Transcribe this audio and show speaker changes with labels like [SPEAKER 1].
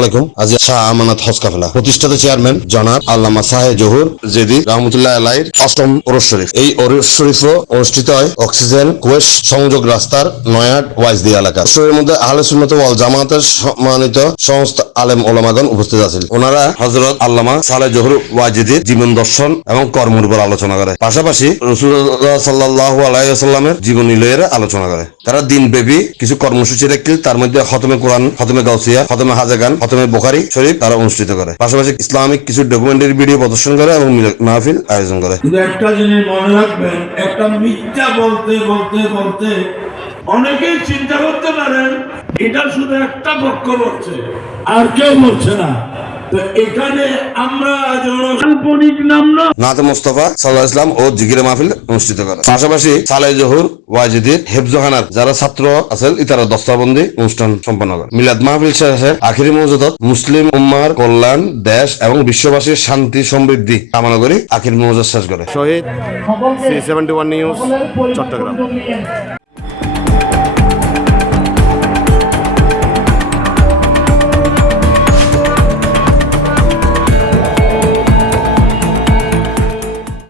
[SPEAKER 1] আলাইকুম। আজ শাহ হজ কাফেলা। প্রতিষ্ঠাতা চেয়ারম্যান আল্লামা সাহে জহুর জেদি রহমতুল্লাহ আলাইর অষ্টম ওরস শরীফ। এই ওরস শরীফ অনুষ্ঠিত হয় অক্সিজেন সংযোগ রাস্তার নয়াট এলাকা। মধ্যে আহলে সুন্নত ওয়াল জামাতের সম্মানিত সমস্ত আলেম উপস্থিত আছেন। ওনারা হজরত আল্লামা সালে জহুর ওয়াজিদির জীবন দর্শন এবং কর্মের উপর আলোচনা করে। পাশাপাশি রসুল্লাহ সাল্লাহ আলাইসাল্লামের আলোচনা করে। তারা দিনব্যাপী কিছু কর্মসূচি রেখে তার মধ্যে হতমে কোরআন হতমে গাউসিয়া হতমে হাজাগান হতমে বোখারি শরীফ তারা অনুষ্ঠিত করে। পাশাপাশি ইসলামিক কিছু ডকুমেন্টারি ভিডিও প্রদর্শন করে এবং মাহফিল আয়োজন করে।
[SPEAKER 2] একটা জিনিস মনে রাখবেন, একটা মিথ্যা বলতে বলতে বলতে অনেকেই চিন্তা করতে পারেন, এটা শুধু একটা পক্ষ বলছে, আর কেউ বলছে না। এখানে আমরা যেন কাল্পনিক নাম না।
[SPEAKER 1] নাতে মোস্তফা সাল্লাহ ইসলাম ও জিগিরে মাহফিল অনুষ্ঠিত করে। পাশাপাশি সালাই জহুর ওয়াজিদির হেফজোহানার যারা ছাত্র আছেন ইতারা দস্তাবন্দি অনুষ্ঠান সম্পন্ন করে মিলাদ মাহফিল শেষে আখিরি মৌজুদত মুসলিম উম্মার কল্যাণ দেশ এবং বিশ্ববাসীর শান্তি সমৃদ্ধি কামনা করে আখির মৌজুদ শেষ করে।
[SPEAKER 3] Shahid C seventy one news Chittagong.